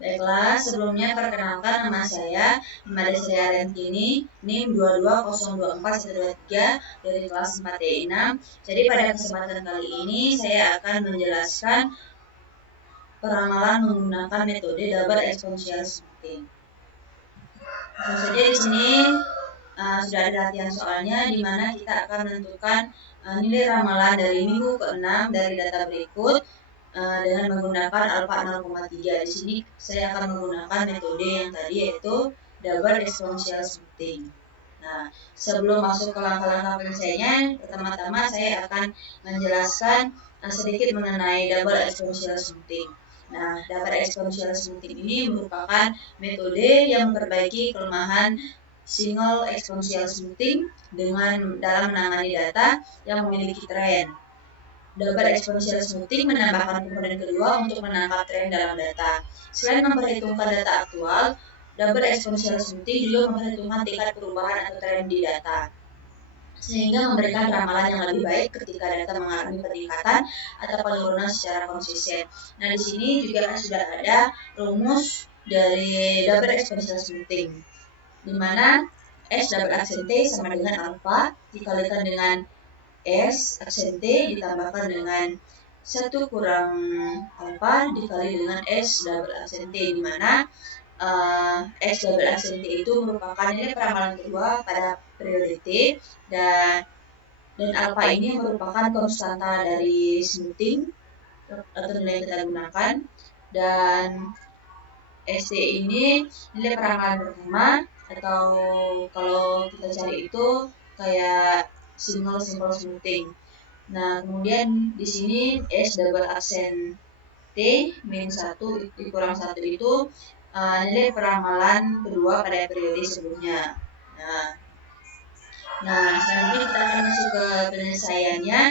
Baiklah, sebelumnya perkenalkan nama saya Made Sri Arentini, NIM 22024123 dari kelas 4D6. Jadi pada kesempatan kali ini saya akan menjelaskan peramalan menggunakan metode double exponential smoothing. Langsung saja di sini sudah ada latihan soalnya di mana kita akan menentukan nilai ramalan dari minggu ke-6 dari data berikut dengan menggunakan alfa 0,3. Di sini saya akan menggunakan metode yang tadi yaitu double exponential smoothing. Nah, sebelum masuk ke langkah-langkah penyelesaiannya, pertama-tama saya akan menjelaskan sedikit mengenai double exponential smoothing. Nah, double exponential smoothing ini merupakan metode yang memperbaiki kelemahan single exponential smoothing dengan dalam menangani data yang memiliki tren. Double exponential smoothing menambahkan komponen kedua untuk menangkap tren dalam data. Selain memperhitungkan data aktual, double exponential smoothing juga memperhitungkan tingkat perubahan atau tren di data, sehingga memberikan ramalan yang lebih baik ketika data mengalami peningkatan atau penurunan secara konsisten. Nah, di sini juga sudah ada rumus dari double exponential smoothing, di mana S double aksen T sama dengan alfa dikalikan dengan S aksen T ditambahkan dengan 1 kurang alfa dikali dengan S double aksen T, di mana S double aksen T itu merupakan nilai peramalan kedua pada periode T, dan alfa ini merupakan konstanta dari smoothing atau nilai yang kita gunakan, dan ST ini nilai peramalan pertama, atau kalau kita cari itu kayak single smoothing. Nah, kemudian di sini S double aksen T min 1 dikurang 1 itu nilai peramalan kedua pada periode sebelumnya. Nah, selanjutnya kita akan masuk ke penyelesaiannya.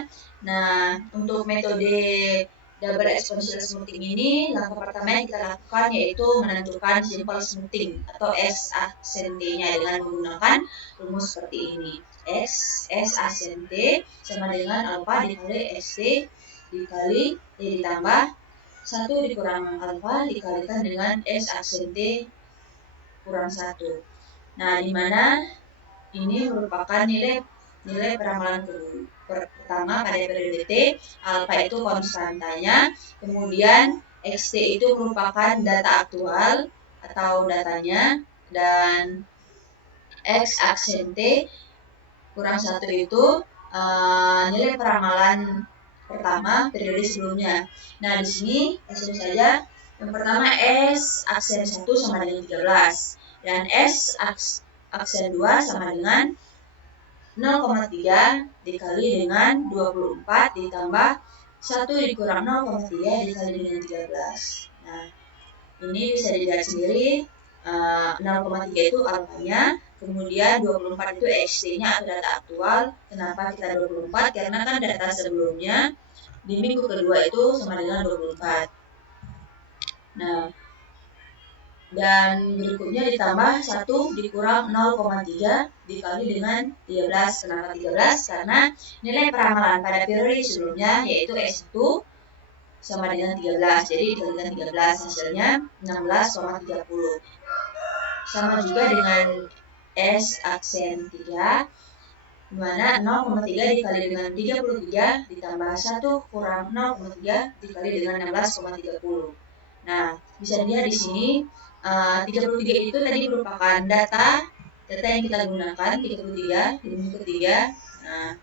Nah, untuk metode double exponential smoothing ini, langkah pertama yang kita lakukan yaitu menentukan simple smoothing atau S aksen T-nya dengan menggunakan rumus seperti ini. S aksen T sama dengan alfa dikali ST dikali ditambah 1 dikurang alfa dikalikan dengan S aksen T kurang 1. Nah, di mana ini merupakan nilai peramalan pertama pada periode T, alfa itu konstantanya, kemudian XT itu merupakan data aktual atau datanya, dan X aksen T kurang 1 itu nilai peramalan pertama periode sebelumnya. Nah, di sini langsung saja. Yang pertama S aksen 1 sama dengan 13 dan S aksen 2 sama dengan 0,3 dikali dengan 24 ditambah 1 dikurang 0,3 dikali dengan 13. Nah, ini bisa dilihat sendiri, 0,3 itu alfanya, kemudian 24 itu XT-nya atau data aktual. Kenapa kita 24? Karena kan data sebelumnya di minggu kedua itu sama dengan 24. Nah, dan berikutnya ditambah 1 dikurang 0,3 dikali dengan 13. Kenapa 13? Karena nilai peramalan pada periode sebelumnya yaitu S1 sama dengan 13. Jadi dikalikan 13 hasilnya 16,30. Sama juga dengan S aksen 3, di mana 0,3 dikali dengan 33 ditambah 1 kurang 0,3 dikali dengan 16,30. Nah, bisa dilihat di sini 33 itu tadi merupakan data yang kita gunakan, 33 di minggu ketiga. Nah,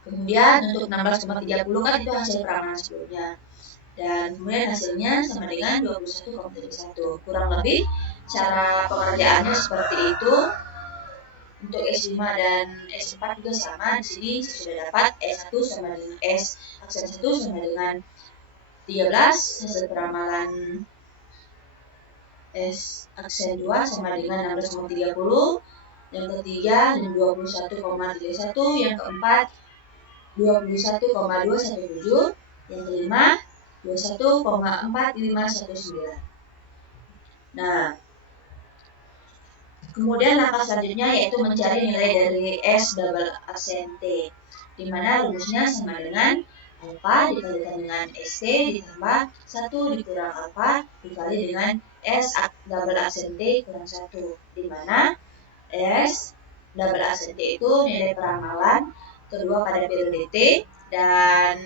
kemudian untuk 16,30 kan itu hasil peramalan sebelumnya, dan kemudian hasilnya sama dengan 21,31. Kurang lebih cara pengerjaannya seperti itu. Untuk S5 dan S4 juga sama. Di sini saya sudah dapat S1 sama dengan S aksen 1 sama dengan 13, hasil peramalan S aksen 2 sama dengan 16,30, yang ketiga dan 21,31, yang keempat 21,217, yang kelima 21,4519. Nah, kemudian langkah selanjutnya yaitu mencari nilai dari S double aksen T, di mana rumusnya sama dengan alfa dikalikan dengan ST ditambah 1 dikurang alfa dikali dengan S double aksen T kurang 1, di mana S double aksen T itu nilai peramalan kedua pada periode T dan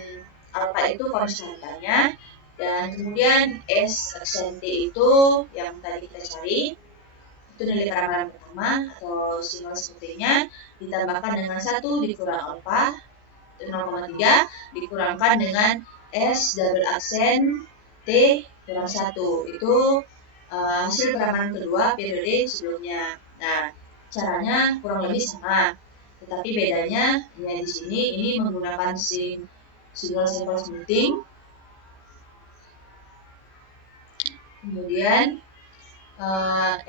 alfa itu konstantanya, dan kemudian S aksen T itu yang tadi kita cari itu nilai peramalan pertama atau simbol sepertinya ditambahkan dengan 1 dikurang alfa 0,3 dikurangkan dengan S double aksen T kurang 1, itu hasil peramalan kedua periode sebelumnya. Nah, caranya kurang lebih sama, tetapi bedanya ya di sini ini menggunakan simbol smoothing. Kemudian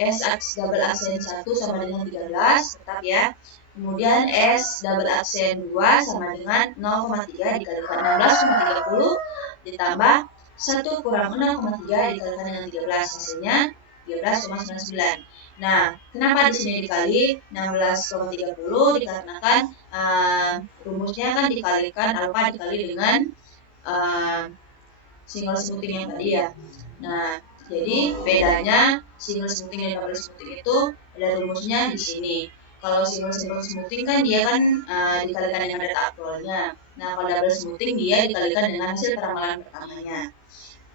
S double aksen 1 sama dengan 13 tetap ya. Kemudian S double aksen 2 sama dengan 0,3 dikalikan 16,30 ditambah 1 kurang 0,3 dikalikan dengan 13, hasilnya 13,99. Nah, kenapa di sini dikali 16,30? Dikarenakan rumusnya kan dikalikan alfa dikali dengan simbol smoothing yang tadi ya. Nah, jadi bedanya simbol smoothing dan double smoothing itu ada rumusnya di sini. Kalau simbol smoothing kan dia kan dikalikan dengan data aktualnya. Nah, kalau double smoothing dia dikalikan dengan hasil peramalan pertamanya.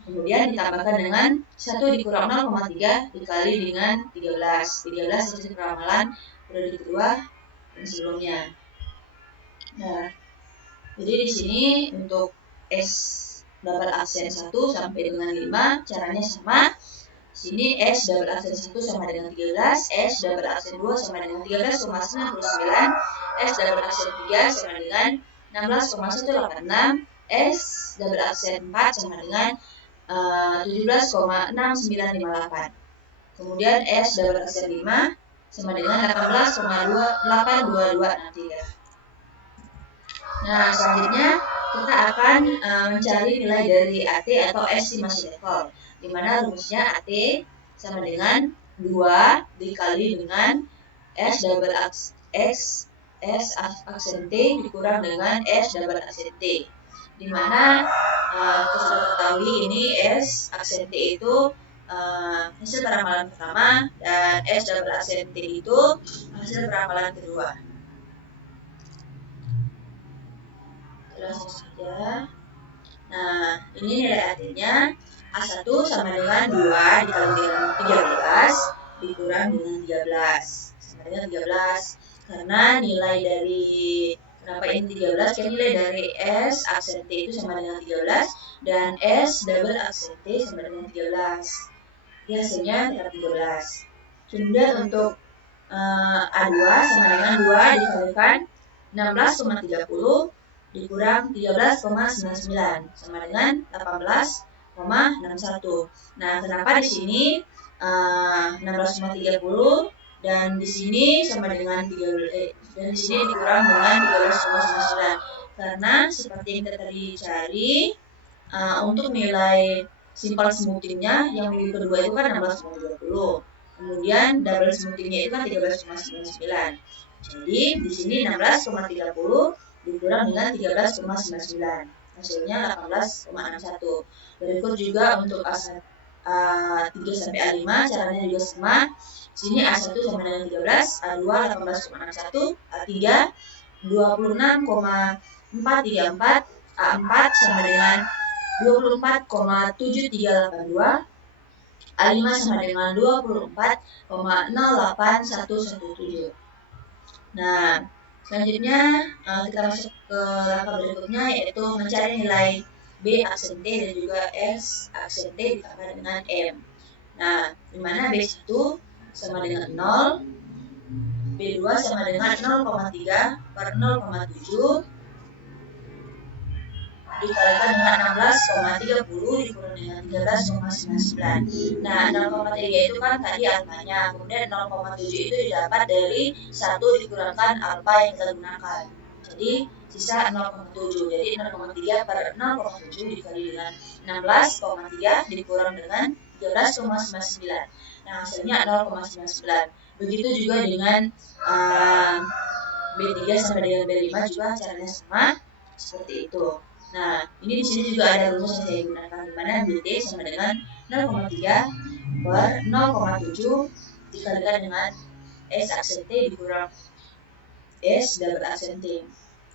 Kemudian ditambahkan dengan 1 dikurang 0,3 dikali dengan 13. 13 hasil peramalan periode kedua dan sebelumnya. Nah, jadi di sini untuk S double aksen 1 sampai dengan 5 caranya sama. Sini S double aksen 1 sama dengan 13, S double aksen 2 sama dengan 13,99, S double aksen 3 sama dengan 16,186, S double aksen 4 sama dengan 17,6958. Kemudian S double aksen 5 sama dengan 18,82263. Nah, selanjutnya kita akan mencari nilai dari AT atau estimasi level, di mana rumusnya AT sama dengan 2 dikali dengan S double aksen T dikurang dengan S double aksen T, di mana kita sudah ketahui ini S aksen T itu hasil peramalan pertama dan S double aksen T itu hasil peramalan kedua. Langsung saja. Nah, ini nilai AT-nya A1 sama dengan 2 dikali dengan 13 dikurang dengan 13 sama dengan 13. Karena nilai dari kenapa ini 13? Karena nilai dari S aksen T itu sama dengan 13 dan S double aksen T sama dengan 13. Ya, hasilnya tetap 13. Kemudian untuk A2 sama dengan 2 dikalikan 16,30 dikurang 13,99 sama dengan 18,61. Nah, kenapa di sini 16,30 dan di sini sama dengan 13 dan di sini dikurang dengan 13,99? Karena seperti yang kita tadi cari untuk nilai simple smoothingnya yang minggu kedua itu kan 16,30. Kemudian double smoothingnya itu kan 13,99. Jadi di sini 16,30 dikurang dengan 13,99, hasilnya 18,61. Berikut juga untuk A3 sampai A5 caranya juga sama. Sini A1 sama dengan 13, A2 18,61, A3 26,434, A4 sama dengan 24,7382, A5 sama dengan 24,08117. Nah, selanjutnya kita masuk ke langkah berikutnya, yaitu mencari nilai B aksen T dan juga S aksen T ditambah dengan M. Nah, di mana B1 sama dengan 0, B2 sama dengan 0,3 per 0,7 dikalikan dengan 16,30 dikurang dengan 13,99. Nah, 0,3 itu kan tadi alfanya, kemudian 0,7 itu didapat dari 1 dikurangkan alfa yang kita gunakan. Jadi sisa 0,7. Jadi 0,3 per 0,7 dikali dengan 16,3 dikurang dengan 13,99. Nah, hasilnya 0,99. Begitu juga dengan B3 sama dengan B5 juga caranya sama seperti itu. Nah, ini di sini juga ada rumus yang saya gunakan, di mana BT sama dengan 0,3 per 0,7 dikalikan dengan S aksen T dikurang S double aksen T.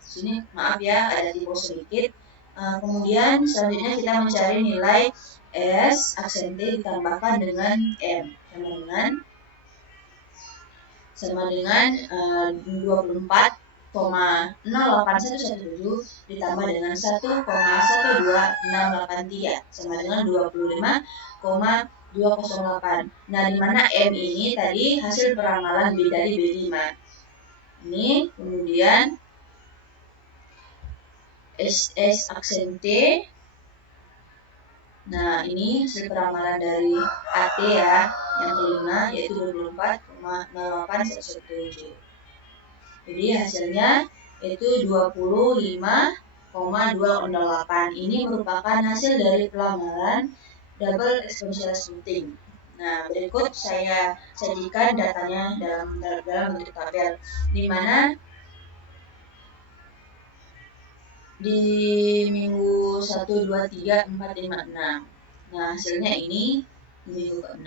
Sini maaf ya, ada typo sedikit. Kemudian selanjutnya kita mencari nilai S aksen T ditambahkan dengan M sama dengan 24,08117 ditambah dengan 1,12683 sama dengan 25,208. Nah, di mana M ini tadi hasil peramalan B dari B5. Ini kemudian S aksen T. Nah, ini hasil peramalan dari AT ya, yang kelima yaitu 24,08117. Jadi hasilnya itu 25,208. Ini merupakan hasil dari pelamaran double exponential splitting. Nah, berikut saya sajikan datanya dalam bentuk tabel, di mana di minggu 1, 2, 3, 4, 5, 6. Nah, hasilnya ini di minggu ke-6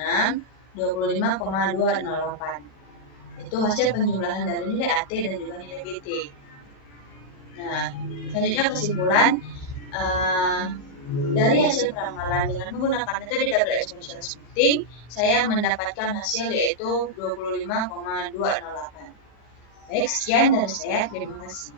25,208. Itu hasil penjumlahan dari nilai AT dan juga nilai BT. Nah, selanjutnya kesimpulan dari hasil peramalan dengan menggunakan metode double exponential splitting, saya mendapatkan hasil yaitu 25,208. Baik, sekian dari saya. Terima kasih.